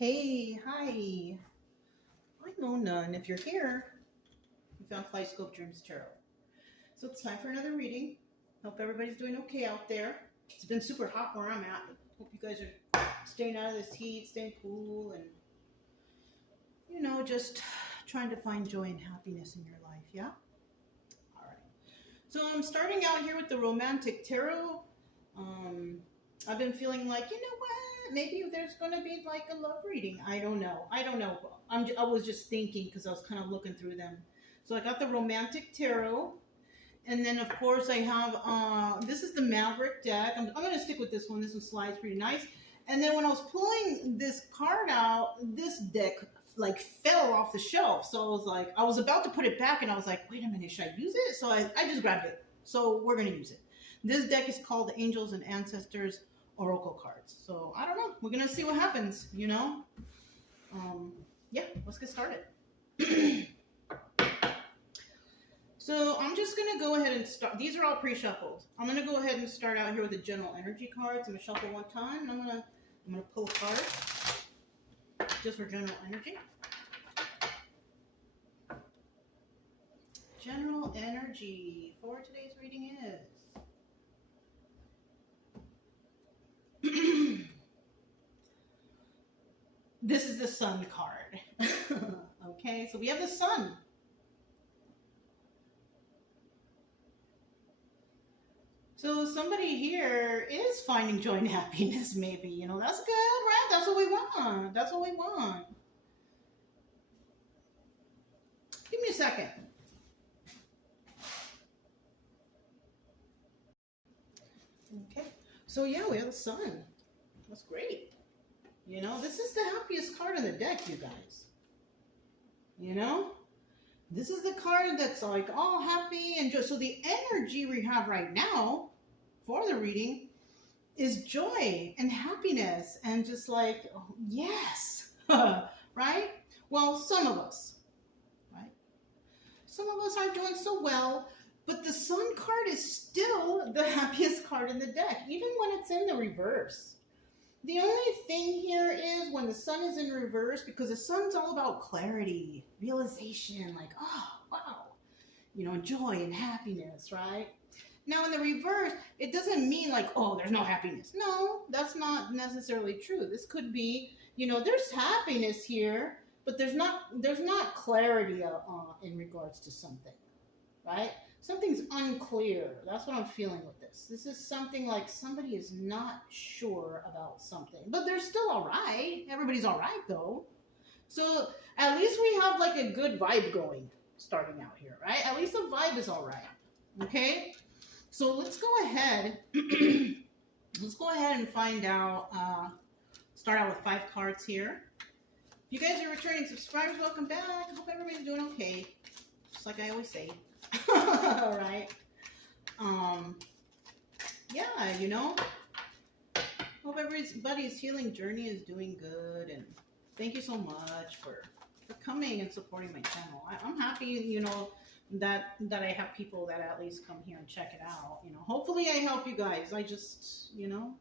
Hey, hi. I'm Mona, and if you're here, you found Kaleidoscope Dreams Tarot. So it's time for another reading. Hope everybody's doing okay out there. It's been super hot where I'm at. Hope you guys are staying out of this heat, staying cool, and, just trying to find joy and happiness in your life, yeah? All right. So I'm starting out here with the Romantic Tarot. I've been feeling like, you know what? Maybe there's going to be like a love reading. I don't know. I was just thinking because I was kind of looking through them. So I got the Romantic Tarot. And then, of course, I have, this is the Maverick deck. I'm going to stick with this one. This one slides pretty nice. And then when I was pulling this card out, this deck like fell off the shelf. So I was about to put it back and I was like, wait a minute, should I use it? So I just grabbed it. So we're going to use it. This deck is called the Angels and Ancestors Oracle cards. So I don't know. We're going to see what happens, Yeah, let's get started. So I'm just going to go ahead and start. These are all pre-shuffled. I'm going to go ahead and start out here with the general energy cards. I'm going to shuffle one time. And I'm going to pull a card just for general energy. General energy for today's reading is this is the Sun card. Okay, so we have the Sun. So somebody here is finding joy and happiness, maybe. That's good, right? That's what we want. That's what we want. Give me a second. Okay. So yeah, we have the Sun. That's great. This is the happiest card in the deck, you guys. This is the card that's like all happy and just so the energy we have right now for the reading is joy and happiness and just like, oh, yes, right? Well, some of us, right? Some of us aren't doing so well, but the Sun card is still the happiest card in the deck, even when it's in the reverse. The only thing here is when the Sun is in reverse, because the Sun's all about clarity, realization, like, oh, wow, joy and happiness, right? Now, in the reverse, it doesn't mean like, oh, there's no happiness. No, that's not necessarily true. This could be, there's happiness here, but there's not clarity in regards to something, right? Something's unclear. That's what I'm feeling with this. This is something like somebody is not sure about something, but they're still all right. Everybody's all right, though. So at least we have like a good vibe going starting out here, right? At least the vibe is all right, okay? So let's go ahead. Let's go ahead and find out. Start out with 5 cards here. If you guys are returning subscribers, welcome back. I hope everybody's doing okay. Just like I always say. All right. Yeah, hope everybody's healing journey is doing good, and thank you so much for coming and supporting my channel. I'm happy, that I have people that at least come here and check it out. Hopefully I help you guys. I just, I don't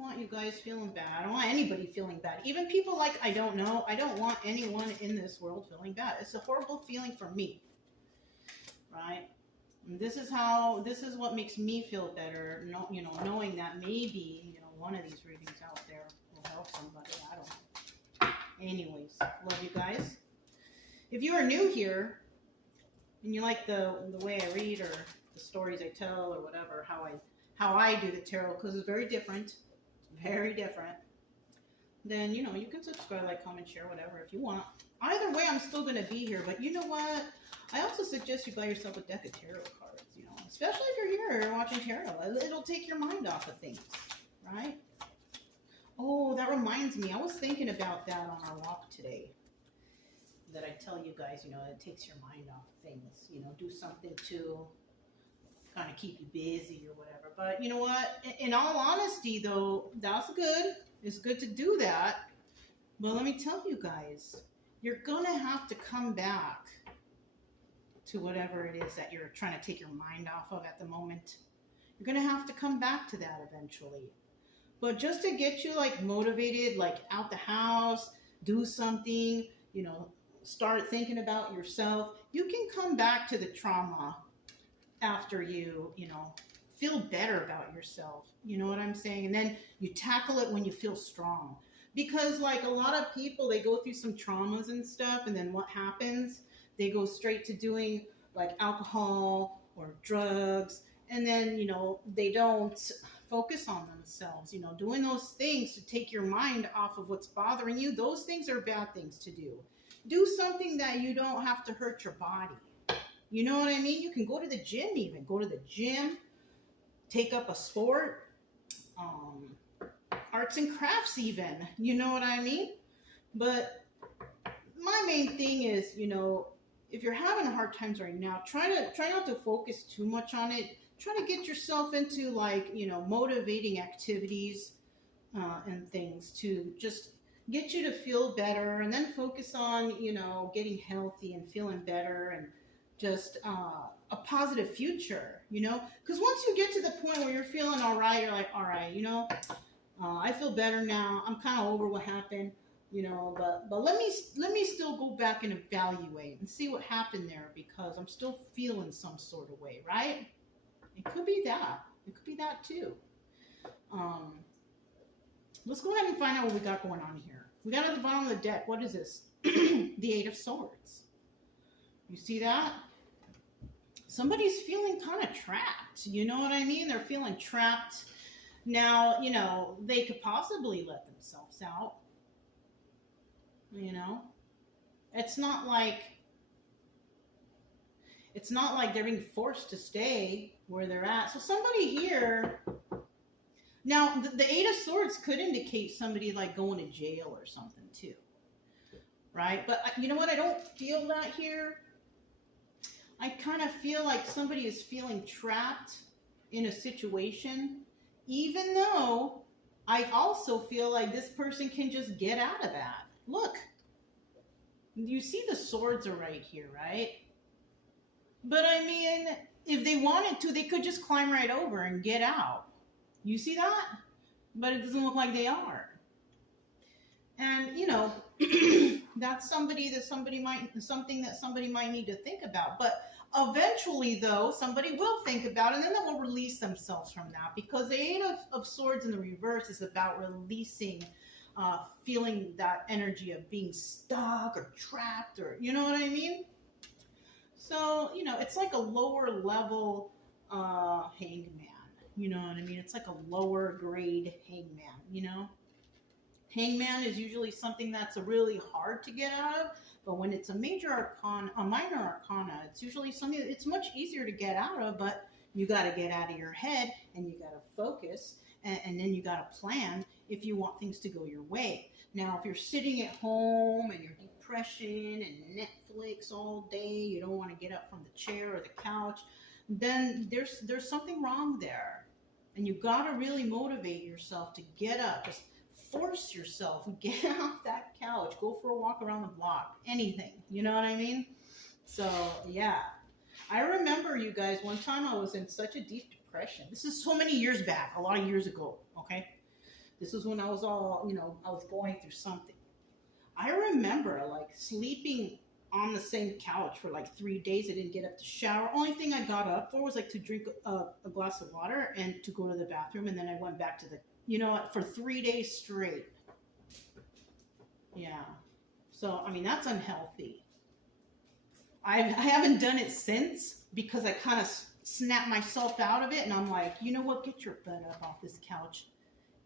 want you guys feeling bad. I don't want anybody feeling bad. Even people like I don't know. I don't want anyone in this world feeling bad. It's a horrible feeling for me. Right? And this is what makes me feel better, knowing that maybe, one of these readings out there will help somebody. I don't know. Anyways, love you guys. If you are new here and you like the way I read or the stories I tell or whatever, how I do the tarot, because it's very different, then, you can subscribe, like, comment, share, whatever if you want. Either way, I'm still going to be here, but you know what? I also suggest you buy yourself a deck of tarot cards, especially if you're here watching tarot. It'll take your mind off of things, right? Oh, that reminds me. I was thinking about that on our walk today, that I tell you guys, it takes your mind off of things, do something to kind of keep you busy or whatever. But you know what? In all honesty, though, that's good. It's good to do that. But let me tell you guys, you're going to have to come back to whatever it is that you're trying to take your mind off of at the moment. You're going to have to come back to that eventually. But just to get you like motivated, like out the house, do something, you know, start thinking about yourself, you can come back to the trauma after you know, feel better about yourself. You know what I'm saying? And then you tackle it when you feel strong. Because like a lot of people, they go through some traumas and stuff, and then what happens? They go straight to doing like alcohol or drugs, and then, you know, they don't focus on themselves. You know, doing those things to take your mind off of what's bothering you, those things are bad things to do. Do something that you don't have to hurt your body. You know what I mean? You can go to the gym, even go to the gym, take up a sport, arts and crafts even, you know what I mean? But my main thing is, you know, if you're having hard times right now, try not to focus too much on it. Try to get yourself into like, you know, motivating activities and things to just get you to feel better, and then focus on, you know, getting healthy and feeling better, and just a positive future, you know? Because once you get to the point where you're feeling all right, you're like, all right, you know, I feel better now. I'm kind of over what happened, you know, but let me still go back and evaluate and see what happened there, because I'm still feeling some sort of way, right? It could be that. It could be that too. Let's go ahead and find out what we got going on here. We got at the bottom of the deck. What is this? The Eight of Swords. You see that? Somebody's feeling kind of trapped. You know what I mean? They're feeling trapped. Now, you know, they could possibly let themselves out. You know? It's not like they're being forced to stay where they're at. So somebody here, now the Eight of Swords could indicate somebody like going to jail or something too, right? But you know what? I don't feel that here. I kind of feel like somebody is feeling trapped in a situation, even though I also feel like this person can just get out of that. Look, you see the swords are right here, right? But I mean, if they wanted to, they could just climb right over and get out. You see that? But it doesn't look like they are. And, you know, that's something that somebody might need to think about. But eventually, though, somebody will think about it, and then they will release themselves from that. Because the Eight of Swords in the reverse is about releasing, feeling that energy of being stuck or trapped, or, you know what I mean? So, you know, it's like a lower level hangman. You know what I mean? It's like a lower grade hangman, you know? Hangman is usually something that's really hard to get out of, but when it's a minor arcana, it's usually something it's much easier to get out of, but you got to get out of your head, and you got to focus, and then you got to plan if you want things to go your way. Now, if you're sitting at home and you're depression and Netflix all day, you don't want to get up from the chair or the couch, then there's something wrong there. And you got to really motivate yourself to get up. Just force yourself and get off that couch. Go for a walk around the block. Anything. You know what I mean? So, yeah. I remember, you guys, one time I was in such a deep depression. This is so many years back, a lot of years ago, okay? This was when I was all, you know, I was going through something. I remember, like, sleeping on the same couch for like 3 days. I didn't get up to shower. Only thing I got up for was like to drink a glass of water and to go to the bathroom. And then I went back to the, you know, for 3 days straight. Yeah. So, I mean, that's unhealthy. I haven't done it since, because I kind of snapped myself out of it. And I'm like, you know what? Get your butt up off this couch.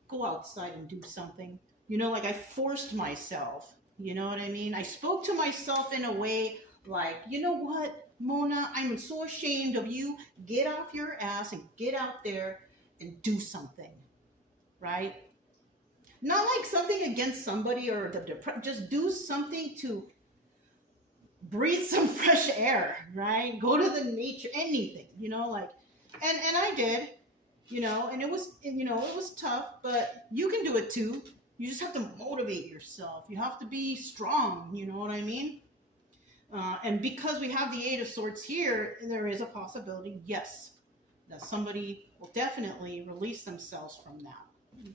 Go outside and do something. You know, like I forced myself. You know what I mean? I spoke to myself in a way like, you know what, Mona, I'm so ashamed of you. Get off your ass and get out there and do something, right? Not like something against somebody or just do something to breathe some fresh air, right? Go to the nature, anything, you know, like, and I did, you know, and it was tough, but you can do it too. You just have to motivate yourself. You have to be strong, you know what I mean? And because we have the Eight of Swords here, there is a possibility, yes, that somebody will definitely release themselves from that.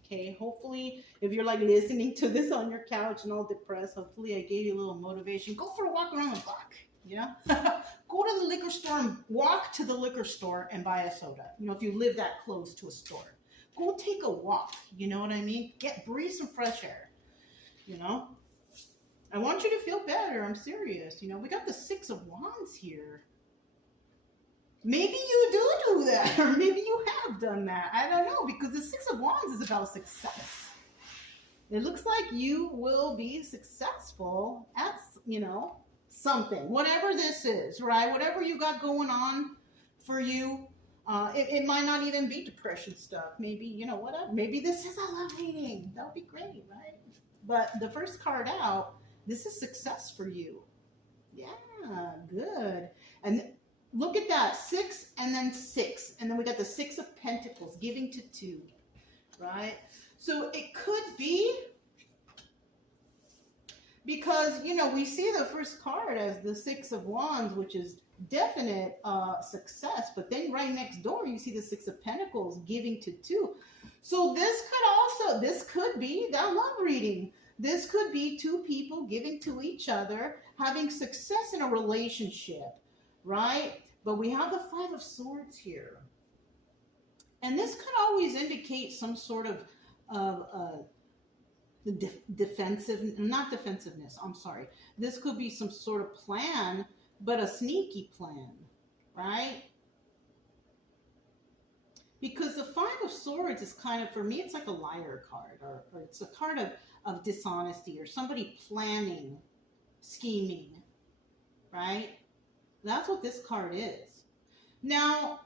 Okay, hopefully, if you're like listening to this on your couch and all depressed, hopefully I gave you a little motivation. Go for a walk around the block. Yeah. Go to the liquor store and walk to the liquor store and buy a soda. You know, if you live that close to a store, go take a walk. You know what I mean? Breathe some fresh air. You know, I want you to feel better. I'm serious. You know, we got the Six of Wands here. Maybe you do that, or maybe you have done that. I don't know, because the Six of Wands is about success. It looks like you will be successful at, you know, something, whatever this is, right? Whatever you got going on for you. It might not even be depression stuff. Maybe, you know, whatever. Maybe this is a love reading. That would be great, right? But the first card out, this is success for you. Yeah, good. And look at that, 6 and then 6. And then we got the 6 of Pentacles, giving to 2, right? So it could be, because, you know, we see the first card as the 6 of Wands, which is definite success. But then right next door, you see the 6 of Pentacles, giving to 2. So this could be that love reading. This could be two people giving to each other, having success in a relationship, right? But we have the 5 of Swords here. And this could always indicate some sort of not defensiveness, I'm sorry. This could be some sort of plan, but a sneaky plan, right? Because the 5 of Swords is kind of, for me, it's like a liar card, or it's a card of dishonesty, or somebody planning, scheming, right? That's what this card is. Now,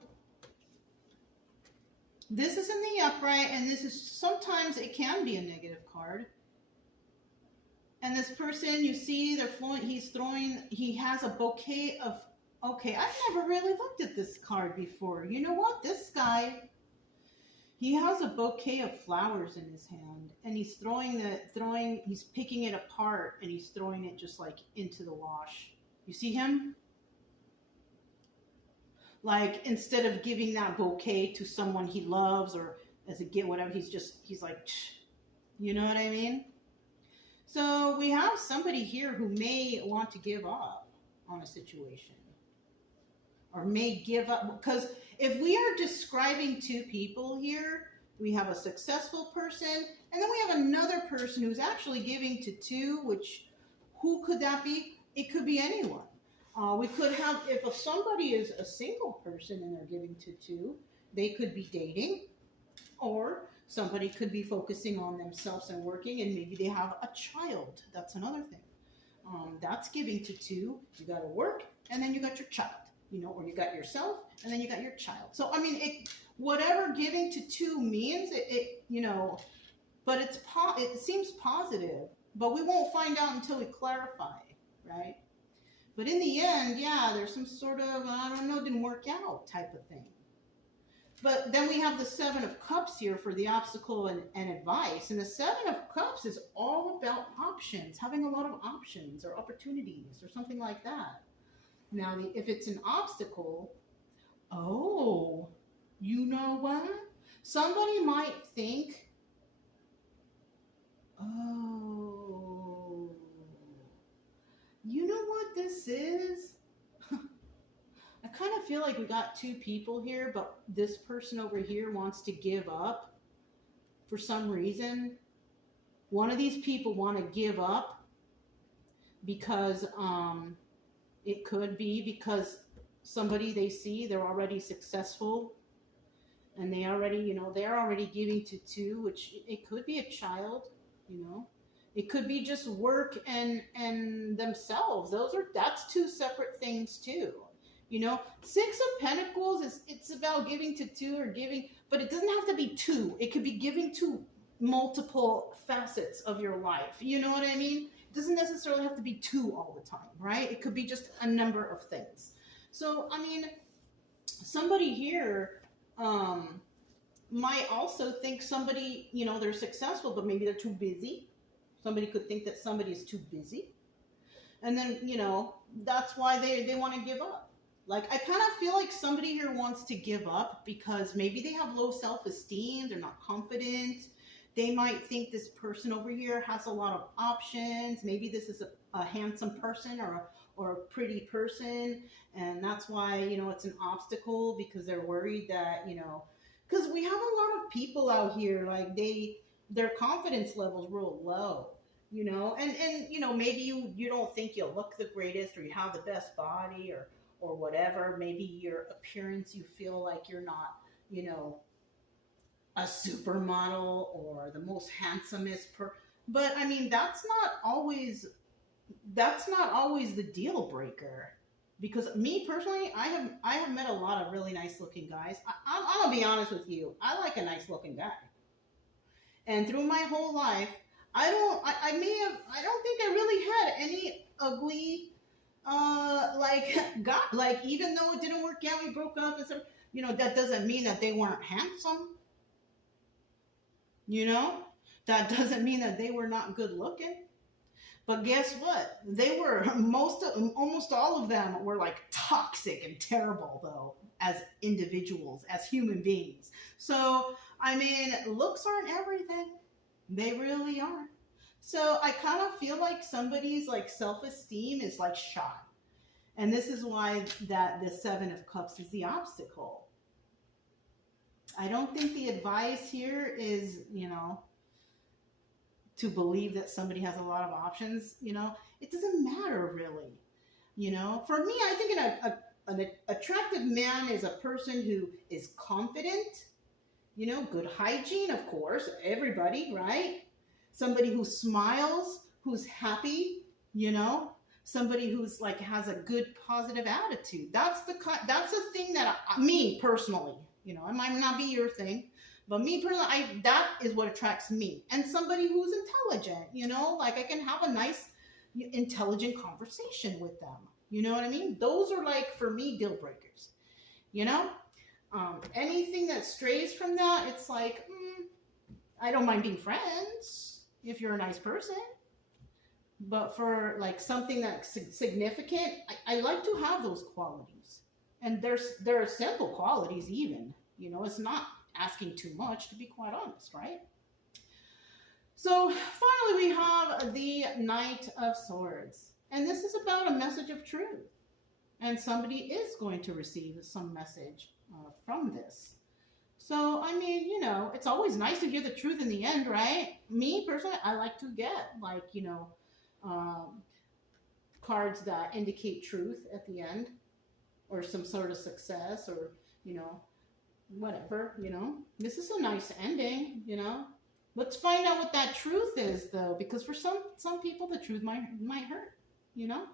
this is in the upright, and this is, sometimes it can be a negative card. And this person, you see, he has a bouquet of, okay, I've never really looked at this card before. You know what? This guy, he has a bouquet of flowers in his hand, and he's he's picking it apart, and he's throwing it just like into the wash. You see him? Like, instead of giving that bouquet to someone he loves, or as a gift, whatever, he's like, you know what I mean? So we have somebody here who may want to give up on a situation, or may give up, because if we are describing two people here, we have a successful person, and then we have another person who's actually giving to 2, which, who could that be? It could be anyone. We could have, if somebody is a single person and they're giving to 2, they could be dating, or somebody could be focusing on themselves and working, and maybe they have a child. That's another thing. That's giving to 2. You got to work, and then you got your child, you know, or you got yourself, and then you got your child. So, I mean, whatever giving to 2 means, you know, but it seems positive, but we won't find out until we clarify, right? But in the end, yeah, there's some sort of, I don't know, didn't work out type of thing. But then we have the 7 of Cups here for the obstacle and advice. And the 7 of Cups is all about options, having a lot of options or opportunities or something like that. Now, if it's an obstacle, oh, you know what? Somebody might think, oh, you know what this is? I kind of feel like we got 2 people here, but this person over here wants to give up for some reason. One of these people want to give up because it could be because somebody they see, they're already successful, and they already, you know, they're already giving to 2, which it could be a child, you know. It could be just work and themselves. That's 2 separate things too. You know, 6 of Pentacles it's about giving to 2 or giving, but it doesn't have to be 2. It could be giving to multiple facets of your life. You know what I mean? It doesn't necessarily have to be 2 all the time, right? It could be just a number of things. So, I mean, somebody here might also think somebody, you know, they're successful, but maybe they're too busy. Somebody could think that somebody is too busy. And then, you know, that's why they want to give up. Like, I kind of feel like somebody here wants to give up because maybe they have low self-esteem. They're not confident. They might think this person over here has a lot of options. Maybe this is a handsome person or a pretty person, and that's why, it's an obstacle, because they're worried that, because we have a lot of people out here, like their confidence level's real low, and maybe you don't think you look the greatest, or you have the best body, or whatever. Maybe your appearance, you feel like you're not, a supermodel or the most handsomest but I mean, that's not always the deal breaker. Because me personally, I have met a lot of really nice looking guys. I'm gonna be honest with you. I like a nice looking guy. And through my whole life, I don't think I really had any ugly, even though it didn't work out, we broke up and stuff, that doesn't mean that they weren't handsome. That doesn't mean that they were not good looking. But guess what? They were, almost all of them were like toxic and terrible, though, as individuals, as human beings. So, I mean, looks aren't everything. They really aren't. So I kind of feel like somebody's like self-esteem is like shot. And this is why that the Seven of Cups is the obstacle. I don't think the advice here is, to believe that somebody has a lot of options. It doesn't matter really. For me, I think an attractive man is a person who is confident, good hygiene, of course, everybody, right? Somebody who smiles, who's happy, somebody who's like has a good positive attitude. That's the thing that me personally, it might not be your thing, but me personally, that is what attracts me. And somebody who's intelligent, like I can have a nice, intelligent conversation with them. You know what I mean? Those are like, for me, deal breakers. Anything that strays from that, it's like, I don't mind being friends if you're a nice person. But for like something that's significant, I like to have those qualities. And there are simple qualities even. It's not asking too much, to be quite honest, right? So finally we have the Knight of Swords. And this is about a message of truth. And somebody is going to receive some message from this. So, I mean, it's always nice to hear the truth in the end, right? Me, personally, I like to get, like, cards that indicate truth at the end. Or some sort of success, or, whatever, This is a nice ending, Let's find out what that truth is, though, because for some people, the truth might hurt, Let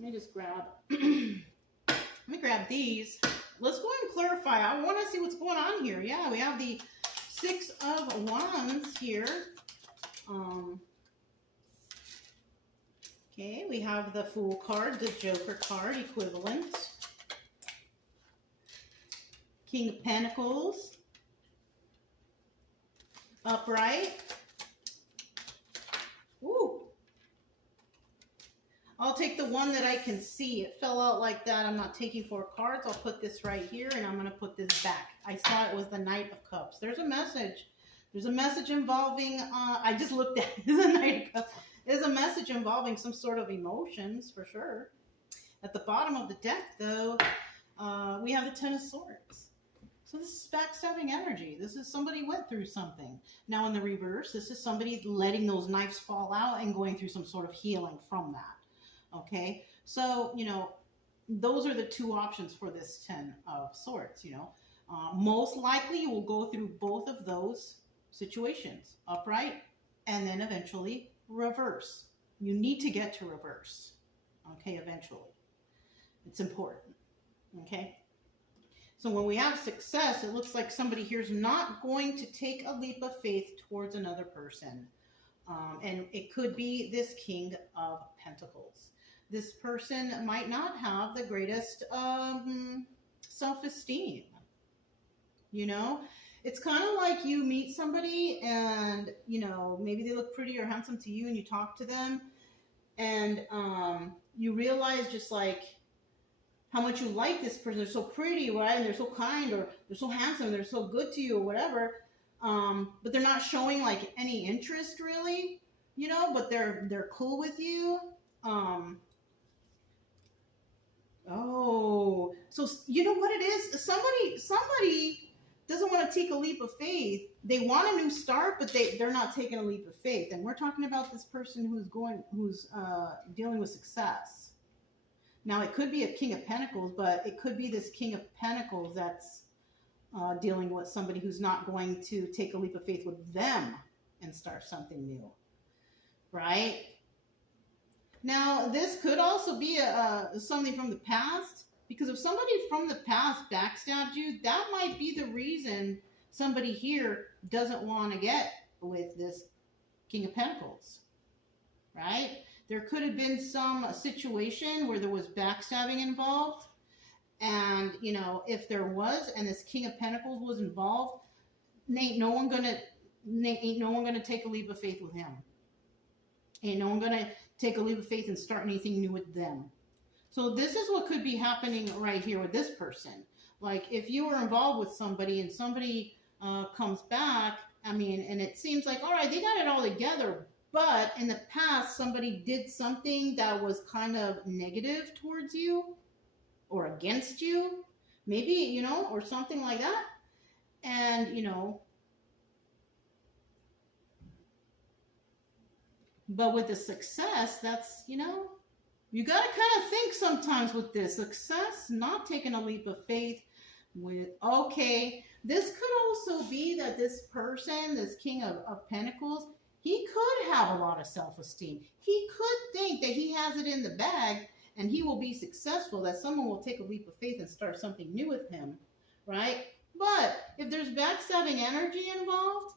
me just grab, these. Let's go ahead and clarify. I want to see what's going on here. Yeah, we have the Six of Wands here. Okay, we have the Fool card, the Joker card, equivalent. King of Pentacles. Upright. Ooh. I'll take the one that I can see. It fell out like that. I'm not taking 4 cards. I'll put this right here, and I'm going to put this back. I saw it was the Knight of Cups. There's a message. There's a message involving, I just looked at it, the Knight of Cups. There's a message involving some sort of emotions, for sure. At the bottom of the deck, though, we have the Ten of Swords. So this is backstabbing energy. This is somebody went through something. Now in the reverse, this is somebody letting those knives fall out and going through some sort of healing from that. Okay? So, those are the 2 options for this Ten of Swords, Most likely you will go through both of those situations. Upright, and then eventually reverse. You need to get to reverse. Okay, eventually. It's important. Okay? So when we have success, it looks like somebody here is not going to take a leap of faith towards another person. And it could be this King of Pentacles. This person might not have the greatest self-esteem. It's kind of like you meet somebody and, maybe they look pretty or handsome to you and you talk to them and you realize just like how much you like this person. They're so pretty, right? And they're so kind, or they're so handsome, and they're so good to you, or whatever. but they're not showing like any interest really, you know, but they're cool with you. Oh, so you know what it is? Somebody doesn't want to take a leap of faith. They want a new start, but they're not taking a leap of faith. And we're talking about this person who's dealing with success. Now it could be a King of Pentacles, but it could be this King of Pentacles that's dealing with somebody who's not going to take a leap of faith with them and start something new, right? Now, this could also be something from the past, because if somebody from the past backstabbed you, that might be the reason somebody here doesn't want to get with this King of Pentacles, right? There could have been some situation where there was backstabbing involved, and, you know, if there was, and this King of Pentacles was involved, ain't no one gonna take a leap of faith with him. Ain't no one gonna take a leap of faith and start anything new with them. So this is what could be happening right here with this person. Like if you were involved with somebody and somebody comes back, I mean, and it seems like, all right, they got it all together, but in the past somebody did something that was kind of negative towards you or against you, maybe, you know, or something like that. And, you know, but with the success, that's, you know, you got to kind of think sometimes with this success, not taking a leap of faith with, okay, this could also be that this person, this King of Pentacles, he could have a lot of self-esteem. He could think that he has it in the bag and he will be successful, that someone will take a leap of faith and start something new with him, right? But if there's backstabbing energy involved,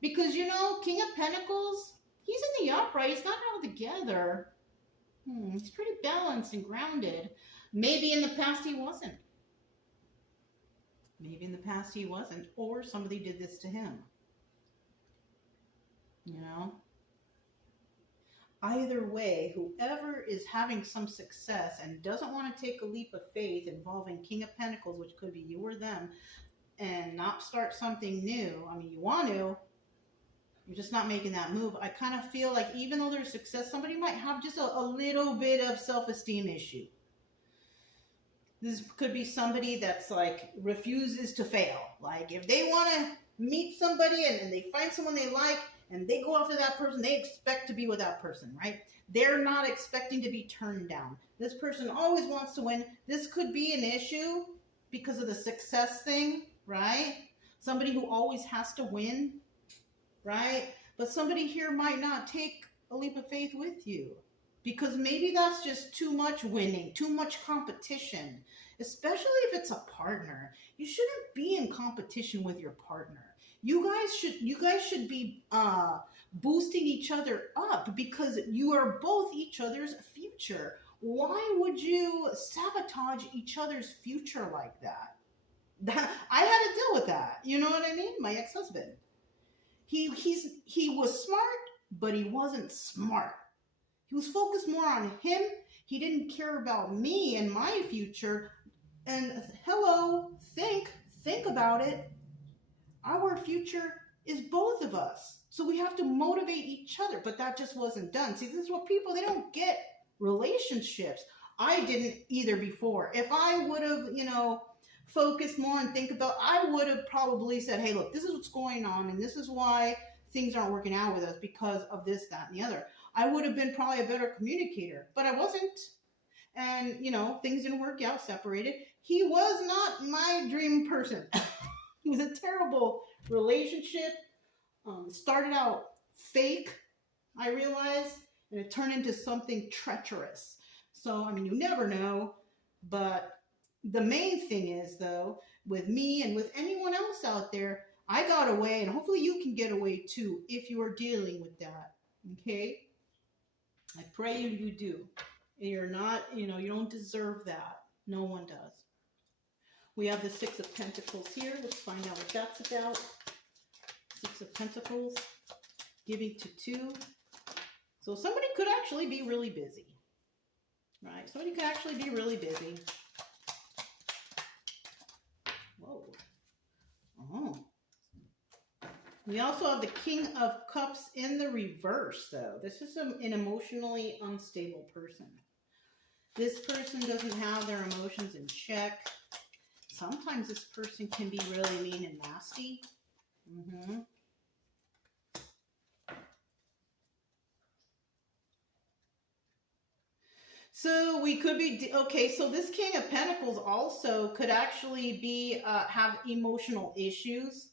because, you know, King of Pentacles, he's in the upright. He's not all together. He's pretty balanced and grounded. Maybe in the past he wasn't. Maybe in the past he wasn't. Or somebody did this to him. You know? Either way, whoever is having some success and doesn't want to take a leap of faith involving King of Pentacles, which could be you or them, and not start something new. I mean, you want to. You're just not making that move. I kind of feel like even though there's success, somebody might have just a little bit of self-esteem issue. This could be somebody that's like refuses to fail. Like if they want to meet somebody and they find someone they like and they go after that person, they expect to be with that person, right? They're not expecting to be turned down. This person always wants to win. This could be an issue because of the success thing, right? Somebody who always has to win. Right? But somebody here might not take a leap of faith with you because maybe that's just too much winning, too much competition, especially if it's a partner. You shouldn't be in competition with your partner. You guys should be boosting each other up because you are both each other's future. Why would you sabotage each other's future like that? I had to deal with that. You know what I mean? My ex-husband. He was smart, but he wasn't smart. He was focused more on him. He didn't care about me and my future. And hello, think about it. Our future is both of us. So we have to motivate each other, but that just wasn't done. See, this is what people, they don't get relationships. I didn't either before. If I would have, you know, focus more and think about, I would have probably said, hey, look, this is what's going on and this is why things aren't working out with us because of this, that, and the other. I would have been probably a better communicator, but I wasn't. And, you know, things didn't work out, separated. He was not my dream person. It was a terrible relationship. Started out fake, I realized, and it turned into something treacherous. So, I mean, you never know, but the main thing is, though, with me and with anyone else out there, I got away, and hopefully you can get away too if you are dealing with that, okay? I pray you do. You're not, you know, you don't deserve that. No one does. We have the Six of Pentacles here. Let's find out what that's about. Six of Pentacles, giving to two. So somebody could actually be really busy, right? Somebody could actually be really busy. Whoa. Oh. We also have the King of Cups in the reverse, though. This is an emotionally unstable person. This person doesn't have their emotions in check. Sometimes this person can be really mean and nasty. So we could be, okay, so this King of Pentacles also could actually be, have emotional issues,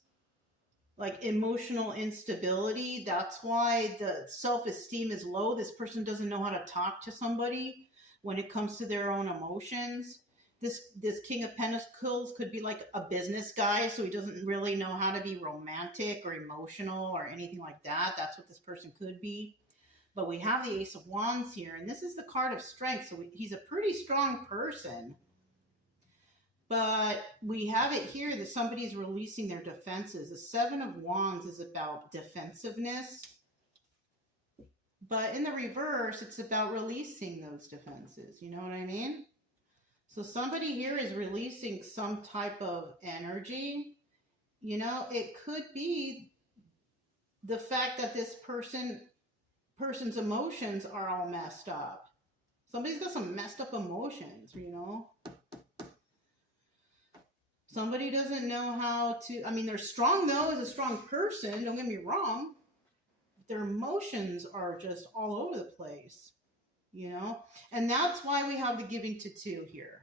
like emotional instability. That's why the self-esteem is low. This person doesn't know how to talk to somebody when it comes to their own emotions. This King of Pentacles could be like a business guy, so he doesn't really know how to be romantic or emotional or anything like that. That's what this person could be. But we have the Ace of Wands here, and this is the card of strength, so he's a pretty strong person. But we have it here that somebody's releasing their defenses. The Seven of Wands is about defensiveness. But in the reverse, it's about releasing those defenses. You know what I mean? So somebody here is releasing some type of energy. You know, it could be the fact that this person's emotions are all messed up. Somebody's got some messed up emotions, you know. Somebody doesn't know how to, I mean, they're strong though, as a strong person, don't get me wrong. Their emotions are just all over the place, you know. And that's why we have the giving to two here.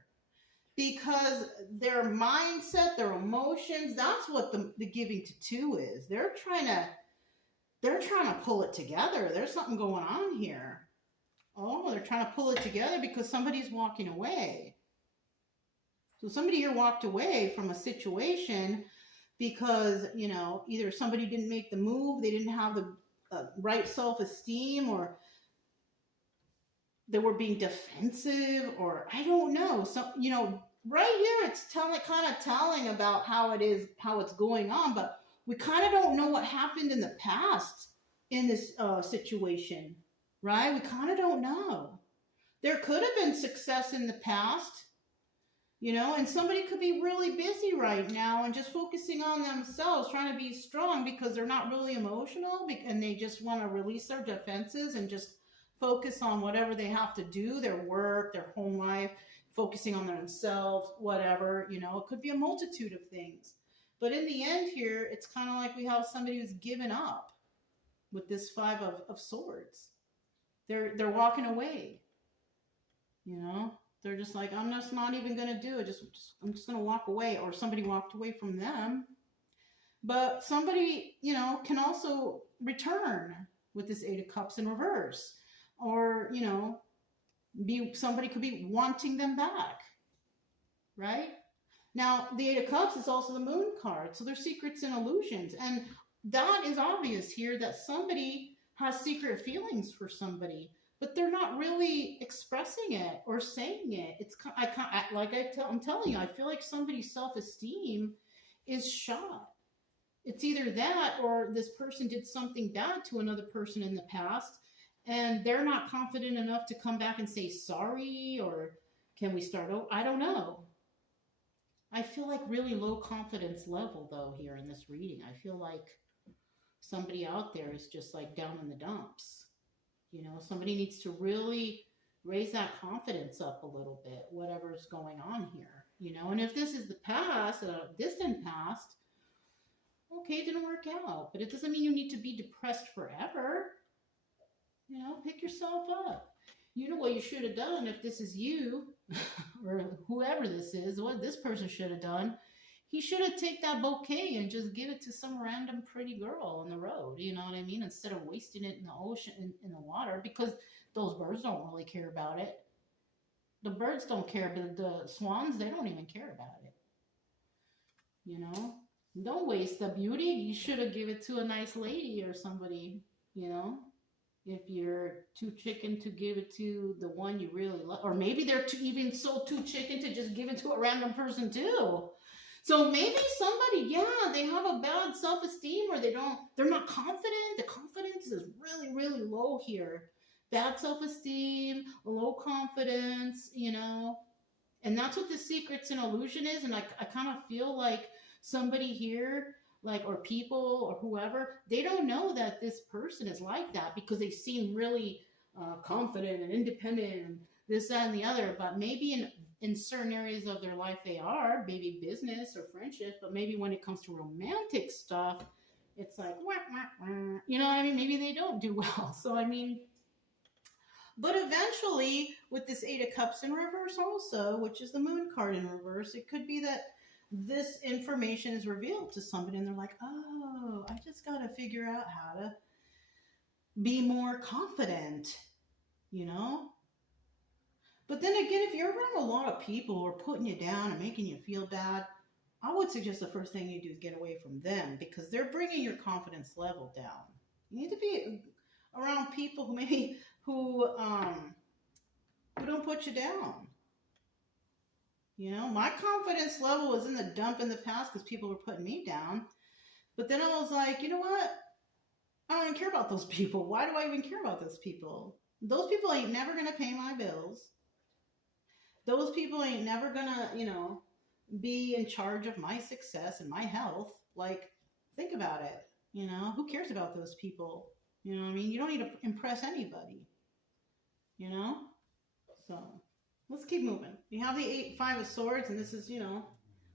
Because their mindset, their emotions, that's what the giving to two is. They're trying to pull it together. There's something going on here. Oh, they're trying to pull it together because somebody's walking away. So somebody here walked away from a situation because, you know, either somebody didn't make the move, they didn't have the right self-esteem, or they were being defensive, or I don't know. So, you know, right here it's kind of telling about how it is, how it's going on, but we kind of don't know what happened in the past in this situation, right? We kind of don't know. There could have been success in the past, you know, and somebody could be really busy right now and just focusing on themselves, trying to be strong because they're not really emotional and they just want to release their defenses and just focus on whatever they have to do, their work, their home life, focusing on themselves, whatever, you know, it could be a multitude of things. But in the end here, it's kind of like we have somebody who's given up with this Five of Swords. They're walking away, you know. They're just like, I'm just not even going to do it. I'm just going to walk away, or somebody walked away from them. But somebody, you know, can also return with this Eight of Cups in reverse, or, you know, somebody could be wanting them back, right? Now, the Eight of Cups is also the Moon card, so there's secrets and illusions. And that is obvious here that somebody has secret feelings for somebody, but they're not really expressing it or saying it. I'm telling you, I feel like somebody's self-esteem is shot. It's either that or this person did something bad to another person in the past, and they're not confident enough to come back and say sorry, or can we start over? I don't know. I feel like really low confidence level, though, here in this reading. I feel like somebody out there is just like down in the dumps. You know, somebody needs to really raise that confidence up a little bit, whatever's going on here. You know, and if this is the past, a distant past, okay, it didn't work out. But it doesn't mean you need to be depressed forever. You know, pick yourself up. You know what you should have done if this is you, or whoever this is, what this person should have done. He should have taken that bouquet and just give it to some random pretty girl on the road, you know what I mean? Instead of wasting it in the ocean, in the water, because those birds don't really care about it. The birds don't care, but the swans, they don't even care about it. You know? Don't waste the beauty. You should have given it to a nice lady or somebody, you know? If you're too chicken to give it to the one you really love. Or maybe they're too chicken to just give it to a random person too. So maybe somebody, yeah, they have a bad self-esteem, or they're not confident. The confidence is really, really low here. Bad self-esteem, low confidence, you know. And that's what the secrets and illusion is. And I kind of feel like somebody here like, or people or whoever, they don't know that this person is like that because they seem really confident and independent and this, that, and the other. But maybe in certain areas of their life they are, maybe business or friendship, but maybe when it comes to romantic stuff, it's like, wah, wah, wah. You know what I mean? Maybe they don't do well. So, I mean, but eventually, with this Eight of Cups in reverse also, which is the Moon card in reverse, it could be that this information is revealed to somebody and they're like, oh, I just got to figure out how to be more confident, you know? But then again, if you're around a lot of people who are putting you down and making you feel bad, I would suggest the first thing you do is get away from them because they're bringing your confidence level down. You need to be around people who maybe who don't put you down. You know, my confidence level was in the dump in the past because people were putting me down. But then I was like, you know what? I don't even care about those people. Why do I even care about those people? Those people ain't never going to pay my bills. Those people ain't never going to, you know, be in charge of my success and my health. Like, think about it. You know, who cares about those people? You know what I mean? You don't need to impress anybody. You know? So, let's keep moving. You have the Five of Swords, and this is, you know,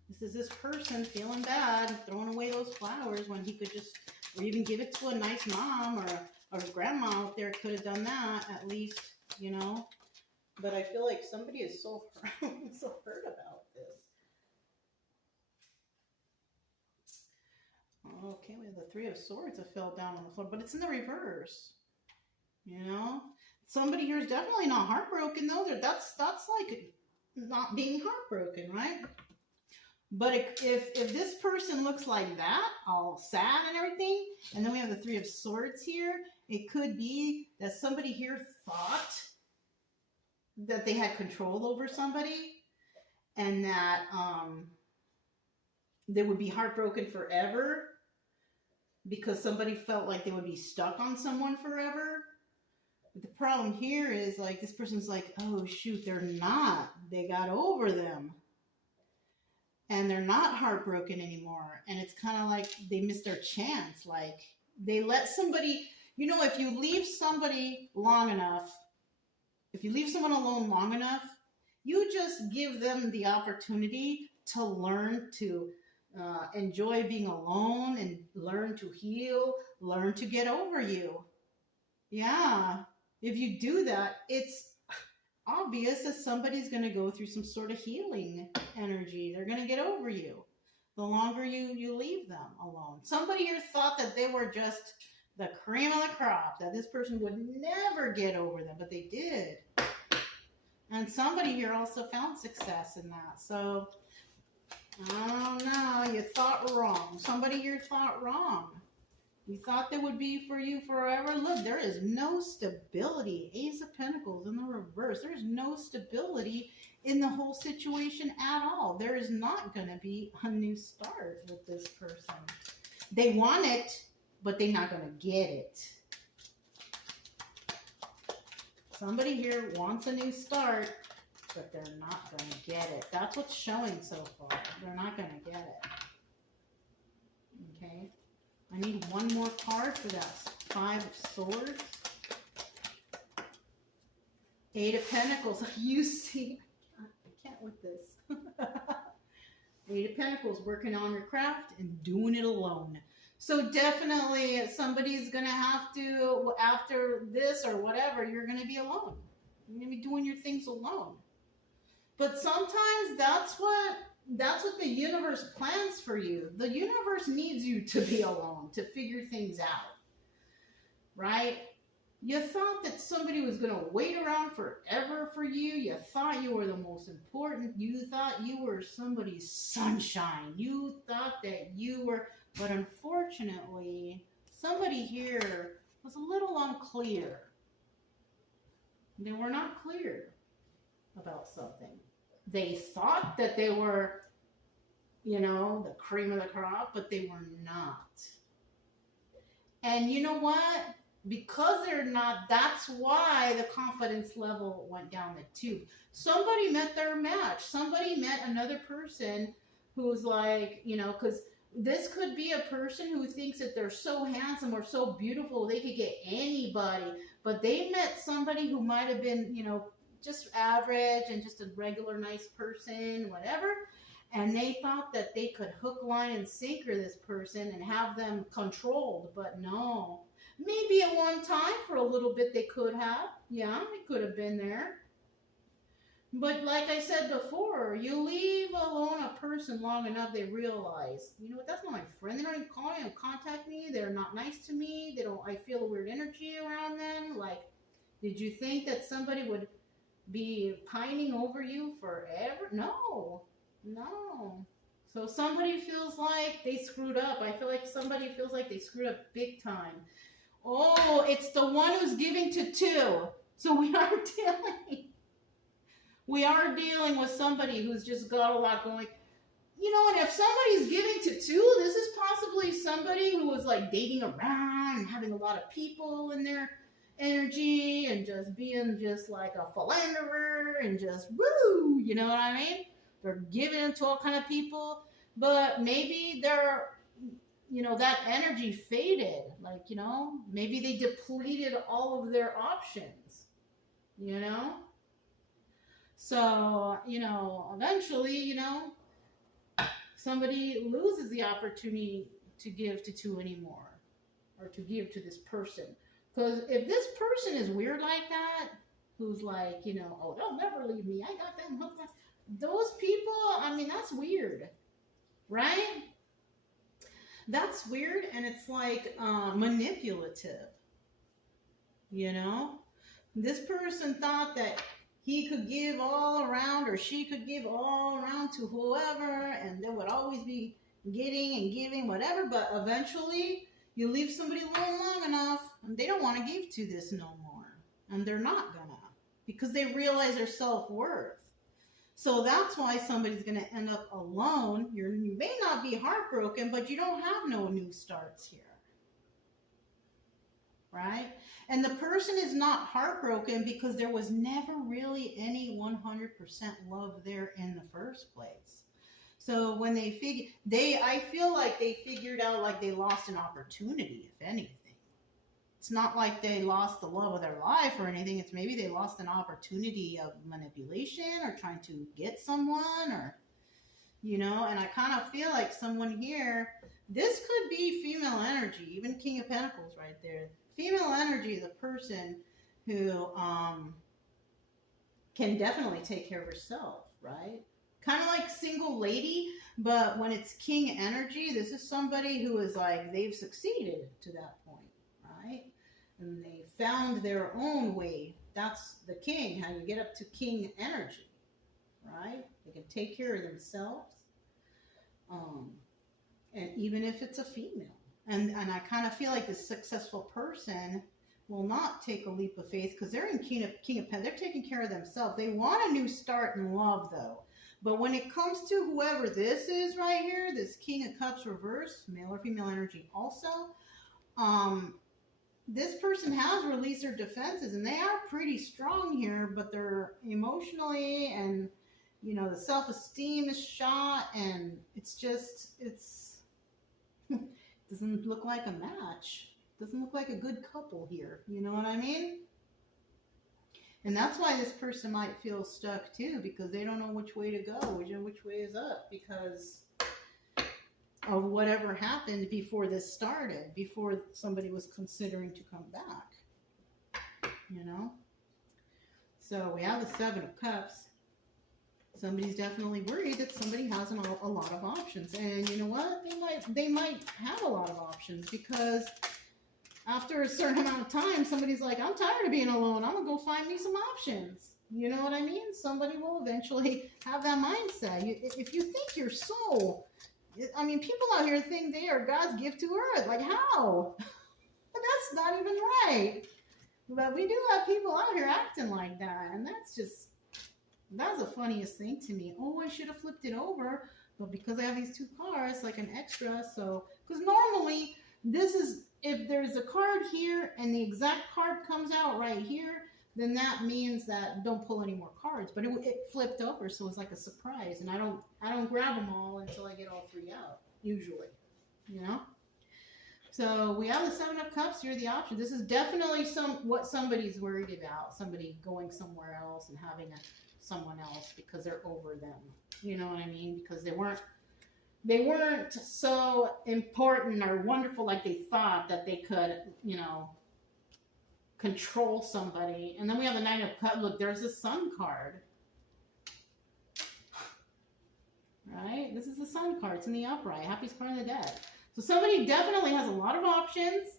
this is this person feeling bad, throwing away those flowers when he could just, or even give it to a nice mom or a grandma out there could have done that at least, you know? But I feel like somebody is so so hurt about this. Okay, we have the Three of Swords that fell down on the floor, but it's in the reverse. You know? Somebody here is definitely not heartbroken, though. That's like not being heartbroken, right? But if this person looks like that, all sad and everything, and then we have the Three of Swords here, it could be that somebody here thought that they had control over somebody and that they would be heartbroken forever because somebody felt like they would be stuck on someone forever. But the problem here is, like, this person's like, oh, shoot, they're not. They got over them. And they're not heartbroken anymore. And it's kind of like they missed their chance. Like, they let somebody, you know, if you leave somebody long enough, if you leave someone alone long enough, you just give them the opportunity to learn to enjoy being alone and learn to heal, learn to get over you. Yeah. If you do that, it's obvious that somebody's going to go through some sort of healing energy. They're going to get over you the longer you leave them alone. Somebody here thought that they were just the cream of the crop, that this person would never get over them, but they did. And somebody here also found success in that. So, I don't know. You thought wrong. Somebody here thought wrong. You thought they would be for you forever. Look, there is no stability. Ace of Pentacles in the reverse. There's no stability in the whole situation at all. There is not going to be a new start with this person. They want it, but they're not going to get it. Somebody here wants a new start, but they're not going to get it. That's what's showing so far. They're not going to get it. Okay. I need one more card for that Five of Swords. Eight of Pentacles. You see, I can't with this. Eight of Pentacles, working on your craft and doing it alone. So definitely somebody's going to have to, after this or whatever, you're going to be alone. You're going to be doing your things alone. But sometimes that's what the universe plans for you. The universe needs you to be alone, to figure things out. Right? You thought that somebody was going to wait around forever for you. You thought you were the most important. You thought you were somebody's sunshine. You thought that you were, but unfortunately, somebody here was a little unclear. They were not clear about something. They thought that they were, you know, the cream of the crop, but they were not. And you know what? Because they're not, that's why the confidence level went down the tube. Somebody met their match. Somebody met another person who's like, you know, because This could be a person who thinks that they're so handsome or so beautiful they could get anybody, but they met somebody who might have been, you know, just average and just a regular nice person, whatever, and they thought that they could hook, line, and sinker this person and have them controlled, but no. Maybe at one time for a little bit they could have. Yeah, it could have been there. But like I said before, you leave alone a person long enough, they realize, you know what, that's not my friend. They don't even call me and contact me. They're not nice to me. They don't. I feel a weird energy around them. Like, did you think that somebody would be pining over you forever? No, no. So somebody feels like they screwed up. I feel like somebody feels like they screwed up big time. Oh, it's the one who's giving to two. So we are dealing with somebody who's just got a lot going. You know, and if somebody's giving to two, this is possibly somebody who was like dating around and having a lot of people in their energy and just being just like a philanderer and just woo, you know what I mean? They're giving it to all kind of people, but maybe they're, you know, that energy faded. Like, you know, maybe they depleted all of their options, you know? So, you know, eventually, you know, somebody loses the opportunity to give to two anymore or to give to this person. Because if this person is weird like that, who's like, you know, oh, they'll never leave me, I got them hooked up. Those people, I mean, that's weird, right? That's weird, and it's like manipulative, you know? This person thought that he could give all around or she could give all around to whoever, and they would always be getting and giving, whatever, but eventually you leave somebody alone long enough, and they don't want to give to this no more, and they're not gonna, because they realize their self-worth. So that's why somebody's going to end up alone. You may not be heartbroken, but you don't have no new starts here. Right? And the person is not heartbroken because there was never really any 100% love there in the first place. So when I feel like they figured out like they lost an opportunity, if anything. It's not like they lost the love of their life or anything. It's maybe they lost an opportunity of manipulation or trying to get someone or, you know, and I kind of feel like someone here, this could be female energy, even King of Pentacles right there. Female energy is a person who can definitely take care of herself, right? Kind of like single lady, but when it's King energy, this is somebody who is like, they've succeeded to that point, right? And they found their own way. That's the king, how you get up to king energy, right? They can take care of themselves. And even if it's a female. And I kind of feel like this successful person will not take a leap of faith because they're in King of Pentacles. They're taking care of themselves. They want a new start in love, though. But when it comes to whoever this is right here, this King of Cups reverse, male or female energy also, this person has released their defenses, and they are pretty strong here, but they're emotionally and, you know, the self-esteem is shot, and it's just, doesn't look like a match. Doesn't look like a good couple here. You know what I mean? And that's why this person might feel stuck too, because they don't know which way to go, which way is up, because of whatever happened before this started, before somebody was considering to come back, you know? So we have the Seven of Cups. Somebody's definitely worried that somebody has a lot of options. And you know what? They might have a lot of options, because after a certain amount of time, somebody's like, I'm tired of being alone. I'm going to go find me some options. You know what I mean? Somebody will eventually have that mindset. If you think your soul... I mean, people out here think they are God's gift to earth. Like, how? That's not even right. But we do have people out here acting like that. And that's the funniest thing to me. Oh, I should have flipped it over. But because I have these two cards, like an extra, so... Because normally, this is... If there's a card here and the exact card comes out right here, then that means that don't pull any more cards. But it flipped over, so it's like a surprise. And I don't grab them all until I get all three out, usually. you know? So we have the Seven of Cups. Here are the options. This is definitely what somebody's worried about. Somebody going somewhere else and having someone else because they're over them. You know what I mean? Because they weren't so important or wonderful like they thought that they could, you know, control somebody. And then we have the Nine of Cups. Look, there's the Sun card. Right? This is the Sun card. It's in the upright. Happiest card in the deck. So somebody definitely has a lot of options.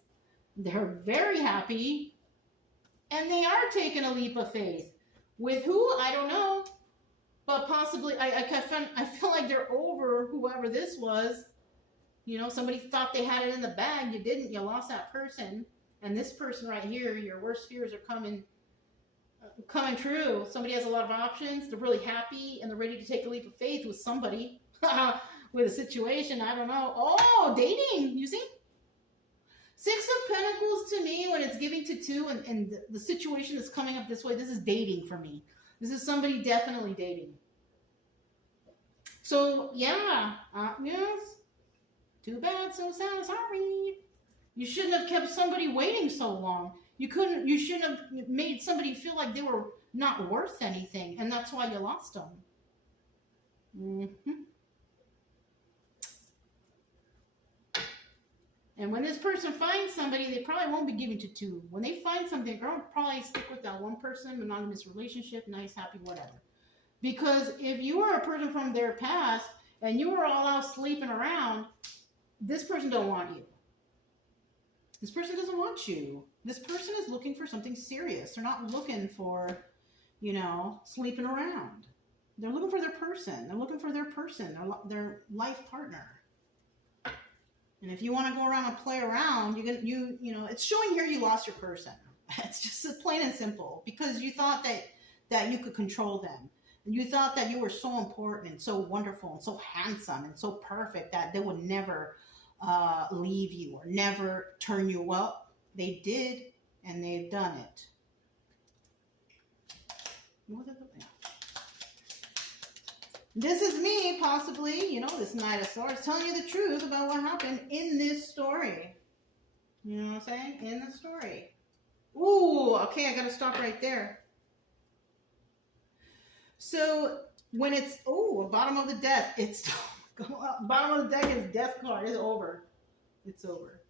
They're very happy. And they are taking a leap of faith. With who? I don't know. But possibly, I feel like they're over whoever this was. You know, somebody thought they had it in the bag. You didn't. You lost that person. And this person right here, your worst fears are coming true. Somebody has a lot of options. They're really happy. And they're ready to take a leap of faith with somebody. With a situation, I don't know. Oh, dating, you see? Six of Pentacles to me, when it's giving to two and the situation is coming up this way, this is dating for me. This is somebody definitely dating. So, yeah. Yes. Too bad, so sad, sorry. You shouldn't have kept somebody waiting so long. You shouldn't have made somebody feel like they were not worth anything, and that's why you lost them. Mm-hmm. And when this person finds somebody, they probably won't be giving to two. When they find something, they'll probably stick with that one person, monogamous relationship, nice, happy, whatever. Because if you are a person from their past and you were all out sleeping around, this person don't want you. This person doesn't want you. This person is looking for something serious. They're not looking for, you know, sleeping around. They're looking for their person. They're looking for their person, their life partner. And if you want to go around and play around, you know, it's showing here you lost your person. It's just plain and simple because you thought that you could control them. And you thought that you were so important and so wonderful and so handsome and so perfect that they would never leave you or never turn you. Well, they did, and they've done it. This is me, possibly, you know, this Knight of Swords, telling you the truth about what happened in this story. You know what I'm saying? In the story. Ooh, okay, I gotta stop right there. So, when it's, bottom of the deck, it's, bottom of the deck is death card. It's over. It's over.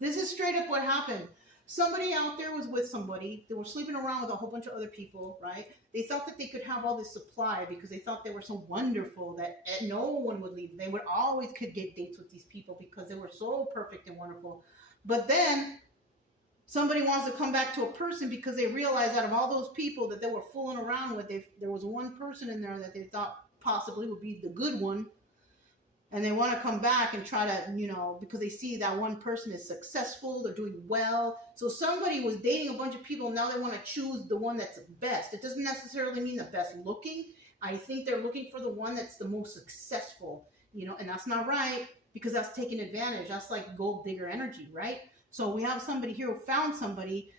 This is straight up what happened. Somebody out there was with somebody. They were sleeping around with a whole bunch of other people, right? They thought that they could have all this supply because they thought they were so wonderful that no one would leave. They would always could get dates with these people because they were so perfect and wonderful. But then somebody wants to come back to a person because they realized out of all those people that they were fooling around with, there was one person in there that they thought possibly would be the good one. And they want to come back and try to, you know, because they see that one person is successful, they're doing well. So somebody was dating a bunch of people, now they want to choose the one that's the best. It doesn't necessarily mean the best looking. I think they're looking for the one that's the most successful, you know, and that's not right because that's taking advantage. That's like gold digger energy, right? So we have somebody here who found somebody,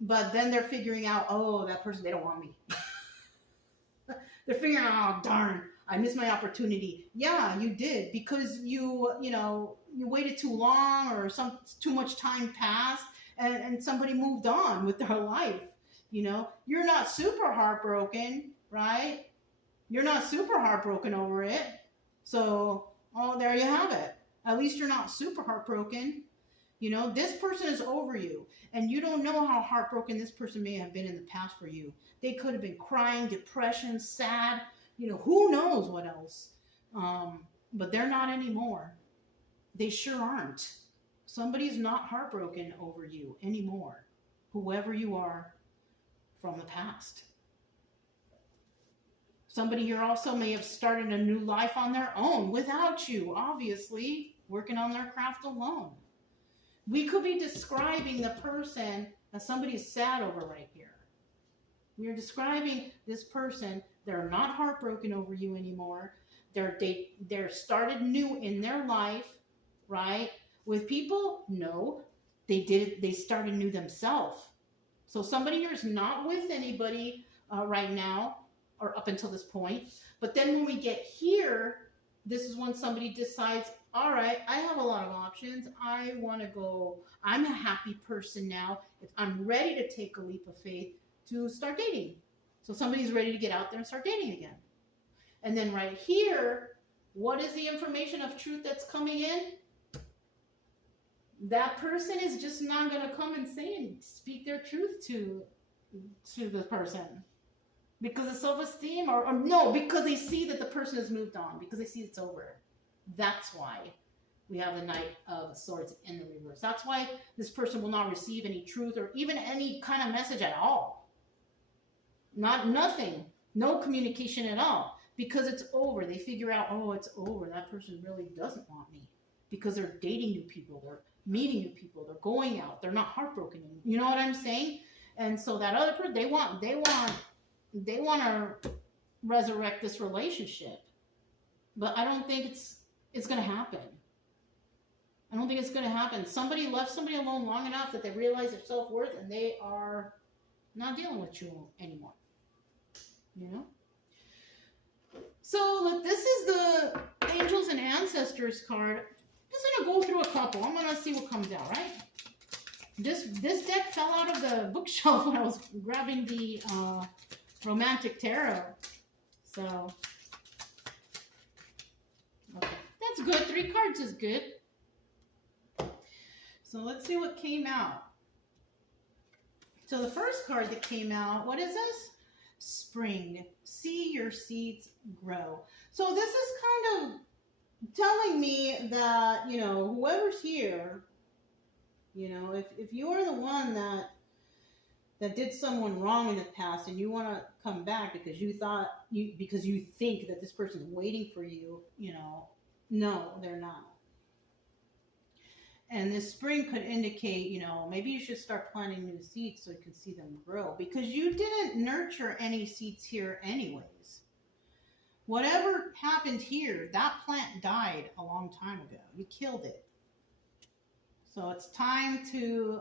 but then they're figuring out, oh, that person, they don't want me. They're figuring out, oh, darn. I missed my opportunity. Yeah, you did because you waited too long or too much time passed and somebody moved on with their life. You know, you're not super heartbroken, right? You're not super heartbroken over it. So, there you have it. At least you're not super heartbroken. You know, this person is over you and you don't know how heartbroken this person may have been in the past for you. They could have been crying, depression, sad. You know, who knows what else? But they're not anymore. They sure aren't. Somebody's not heartbroken over you anymore. Whoever you are from the past. Somebody here also may have started a new life on their own without you, obviously, working on their craft alone. We could be describing the person as somebody sad over right here. We are describing this person. They're not heartbroken over you anymore. They're started new in their life, right? With people, no, they started new themselves. So somebody here is not with anybody right now or up until this point. But then when we get here, This is when somebody decides, all right, I have a lot of options. I want to go, I'm a happy person now. I'm ready to take a leap of faith to start dating. So somebody's ready to get out there and start dating again. And then right here, what is the information of truth that's coming in? That person is just not going to come and say and speak their truth to the person. Because of self-esteem, or no, because they see that the person has moved on, because they see it's over. That's why we have the Knight of Swords in the reverse. That's why this person will not receive any truth or even any kind of message at all. Nothing. No communication at all. Because it's over. They figure out, oh, it's over. That person really doesn't want me. Because they're dating new people. They're meeting new people. They're going out. They're not heartbroken anymore. You know what I'm saying? And so that other person, they want to resurrect this relationship. But I don't think it's going to happen. I don't think it's going to happen. Somebody left somebody alone long enough that they realize their self-worth and they are not dealing with you anymore. You know? So this is the Angels and Ancestors card. I'm just going to go through a couple. I'm going to see what comes out, right? This deck fell out of the bookshelf when I was grabbing the Romantic Tarot. So, okay. That's good. 3 cards is good. So let's see what came out. So the first card that came out, what is this? Spring. See your seeds grow. So this is kind of telling me that, you know, whoever's here, you know, if you are the one that did someone wrong in the past and you want to come back because because you think that this person's waiting for you, you know, no, they're not. And this spring could indicate, you know, maybe you should start planting new seeds so you can see them grow, because you didn't nurture any seeds here anyways. Whatever happened here, that plant died a long time ago. You killed it. So it's time to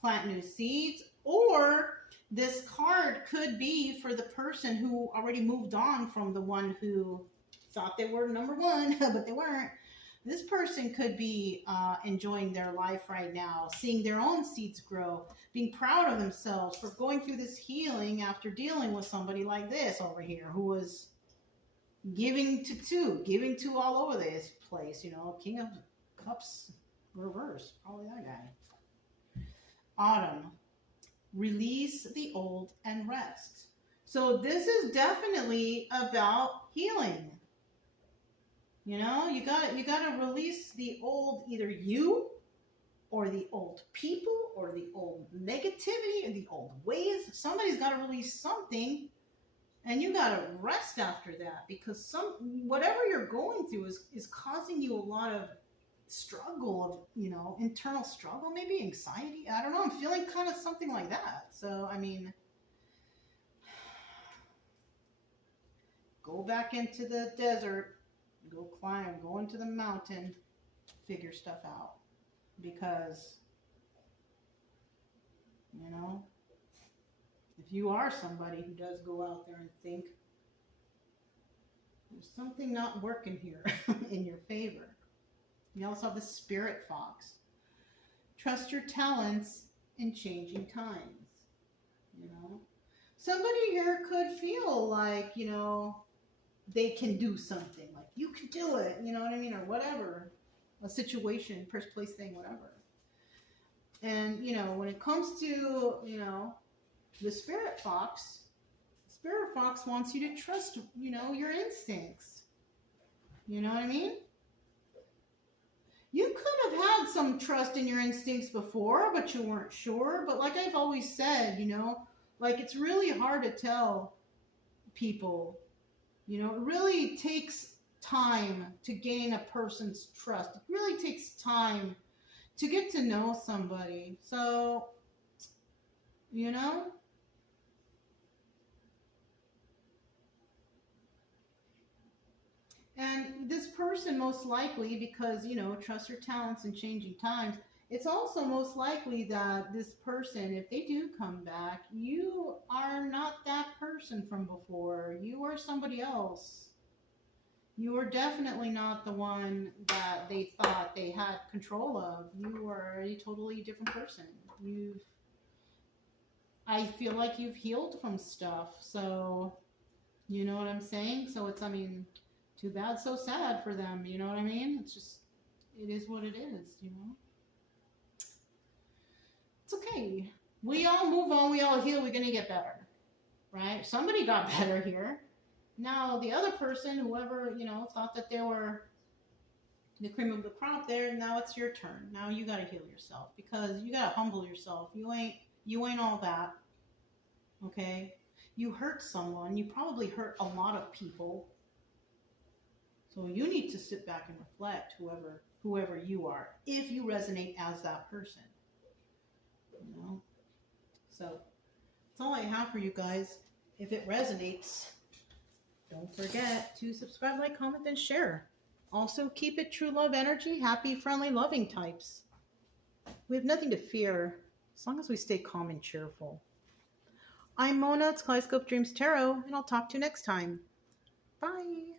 plant new seeds. Or this card could be for the person who already moved on from the one who thought they were number one, but they weren't. This person could be enjoying their life right now, seeing their own seeds grow, being proud of themselves for going through this healing after dealing with somebody like this over here who was giving to all over this place, you know, King of Cups reverse, probably that guy. Autumn. Release the old and rest. So this is definitely about healing. You know, you gotta release the old, either you or the old people or the old negativity or the old ways. Somebody's got to release something, and you got to rest after that, because whatever you're going through is causing you a lot of struggle, of, you know, internal struggle, maybe anxiety. I don't know. I'm feeling kind of something like that. So, I mean, go back into the desert. Go climb, go into the mountain, figure stuff out. Because, you know, if you are somebody who does go out there and think, there's something not working here in your favor. You also have the Spirit Fox. Trust your talents in changing times. You know, somebody here could feel like, you know, they can do something, like you can do it, you know what I mean, or whatever, a situation, first place thing, whatever. And, you know, when it comes to, you know, the Spirit Fox wants you to trust, you know, your instincts. You know what I mean? You could have had some trust in your instincts before, but you weren't sure. But like I've always said, you know, like it's really hard to tell people. You know, it really takes time to gain a person's trust. It really takes time to get to know somebody. So, you know, and this person most likely, because, you know, trust your talents in changing times, it's also most likely that this person, if they do come back, you are not that person from before. You are somebody else. You are definitely not the one that they thought they had control of. You are a totally different person. I feel like you've healed from stuff. So, you know what I'm saying? So it's, I mean, too bad, so sad for them. You know what I mean? It's just, it is what it is, you know? It's okay. We all move on. We all heal. We're going to get better, right? Somebody got better here. Now, the other person, whoever, you know, thought that they were the cream of the crop there, now it's your turn. Now you got to heal yourself because you got to humble yourself. You ain't all that. Okay? You hurt someone. You probably hurt a lot of people. So you need to sit back and reflect, whoever you are, if you resonate as that person. You know? So that's all I have for you guys. If it resonates, don't forget to subscribe, like, comment, and share. Also, keep it true love energy, happy, friendly, loving types. We have nothing to fear as long as we stay calm and cheerful. I'm Mona, it's Kaleidoscope Dreams Tarot, and I'll talk to you next time. Bye.